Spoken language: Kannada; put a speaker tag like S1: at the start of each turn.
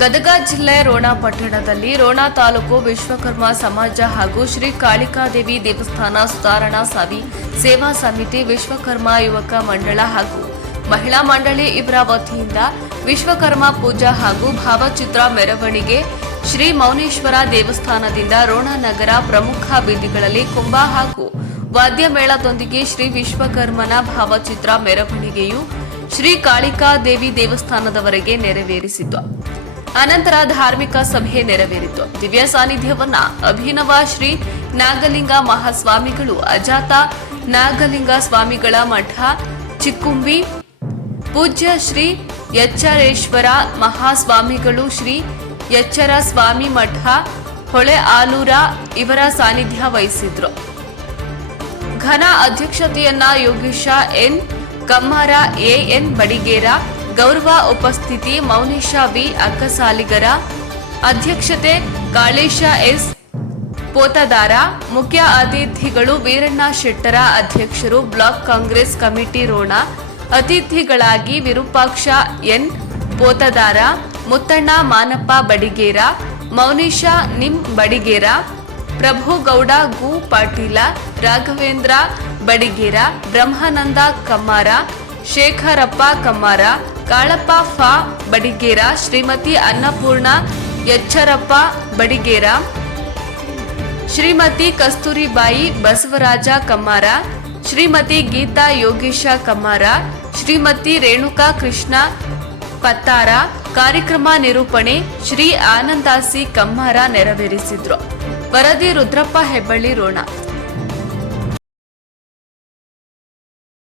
S1: ಗದಗ ಜಿಲ್ಲೆ ರೋಣ ಪಟ್ಟಣದಲ್ಲಿ ರೋಣ ತಾಲೂಕು ವಿಶ್ವಕರ್ಮ ಸಮಾಜ ಹಾಗೂ ಶ್ರೀ ಕಾಳಿಕಾದೇವಿ ದೇವಸ್ಥಾನ ಸುಧಾರಣಾ ಸವಿ ಸೇವಾ ಸಮಿತಿ ವಿಶ್ವಕರ್ಮ ಯುವಕ ಮಂಡಳ ಹಾಗೂ ಮಹಿಳಾ ಮಂಡಳಿ ಇವರ ವತಿಯಿಂದ ವಿಶ್ವಕರ್ಮ ಪೂಜಾ ಹಾಗೂ ಭಾವಚಿತ್ರ ಮೆರವಣಿಗೆ ಶ್ರೀ ಮೌನೇಶ್ವರ ದೇವಸ್ಥಾನದಿಂದ ರೋಣ ನಗರ ಪ್ರಮುಖ ಬೀದಿಗಳಲ್ಲಿ ಕುಂಭ ಹಾಗೂ ವಾದ್ಯ ಮೇಳದೊಂದಿಗೆ ಶ್ರೀ ವಿಶ್ವಕರ್ಮನ ಭಾವಚಿತ್ರ ಮೆರವಣಿಗೆಯು ಶ್ರೀ ಕಾಳಿಕಾ ದೇವಿ ದೇವಸ್ಥಾನದವರೆಗೆ ನೆರವೇರಿಸಿತು. ಅನಂತರ ಧಾರ್ಮಿಕ ಸಭೆ ನೆರವೇರಿತು. ದಿವ್ಯ ಸಾನ್ನಿಧ್ಯವನ್ನ ಅಭಿನವ ಶ್ರೀ ನಾಗಲಿಂಗ ಮಹಾಸ್ವಾಮಿಗಳು ಅಜಾತ ನಾಗಲಿಂಗ ಸ್ವಾಮಿಗಳ ಮಠ, ಚಿಕ್ಕುಂಬಿ, ಪೂಜ್ಯ ಶ್ರೀ ಎಚ್ಚರೇಶ್ವರ ಮಹಾಸ್ವಾಮಿಗಳು ಶ್ರೀ ಎಚ್ಚರ ಸ್ವಾಮಿ ಮಠ, ಹೊಳೆ ಆಲೂರ ಇವರ ಸಾನ್ನಿಧ್ಯ ವಹಿಸಿದ್ರು. ಘನ ಅಧ್ಯಕ್ಷತೆಯನ್ನ Yogisha N. Kammara A N Badigera ಗೌರವ ಉಪಸ್ಥಿತಿ ಮೌನೇಶ ವಿ ಅಕ್ಕಸಾಲಿಗರ ಅಧ್ಯಕ್ಷತೆ ಕಾಳೇಶ ಎಸ್ ಪೋತದಾರ, ಮುಖ್ಯ ಅತಿಥಿಗಳು ವೀರಣ್ಣ ಶೆಟ್ಟರ ಅಧ್ಯಕ್ಷರು, ಬ್ಲಾಕ್ ಕಾಂಗ್ರೆಸ್ ಕಮಿಟಿ ರೋಣ ಅತಿಥಿಗಳಾಗಿ ವಿರೂಪಾಕ್ಷ ಎನ್ ಪೋತದಾರ, ಮುತ್ತಣ್ಣ ಮಾನಪ್ಪ ಬಡಿಗೇರ, ಮೌನೇಶ ನಿಮ್ ಬಡಿಗೇರ, ಪ್ರಭುಗೌಡ ಗು ಪಾಟೀಲ, ರಾಘವೇಂದ್ರ ಬಡಿಗೇರ, ಬ್ರಹ್ಮಾನಂದ ಕಮ್ಮಾರ, ಶೇಖರಪ್ಪ ಕಮ್ಮಾರ ಕಾಳಪ್ಪ ಫಾ ಬಡಿಗೇರ, ಶ್ರೀಮತಿ ಅನ್ನಪೂರ್ಣ ಎಚ್ಚರಪ್ಪ ಬಡಿಗೇರ, ಶ್ರೀಮತಿ ಕಸ್ತೂರಿಬಾಯಿ ಬಸವರಾಜ ಕಮ್ಮಾರ, ಶ್ರೀಮತಿ ಗೀತಾ ಯೋಗೀಶ ಕಮ್ಮಾರ, ಶ್ರೀಮತಿ ರೇಣುಕಾ ಕೃಷ್ಣ ಪತ್ತಾರ ಕಾರ್ಯಕ್ರಮ ನಿರೂಪಣೆ ಶ್ರೀ ಆನಂದಾಸಿ ಕಮ್ಮಾರ ನೆರವೇರಿಸಿದ್ರು. ವರದಿ ರುದ್ರಪ್ಪ ಹೆಬ್ಬಳ್ಳಿ ರೋಣ.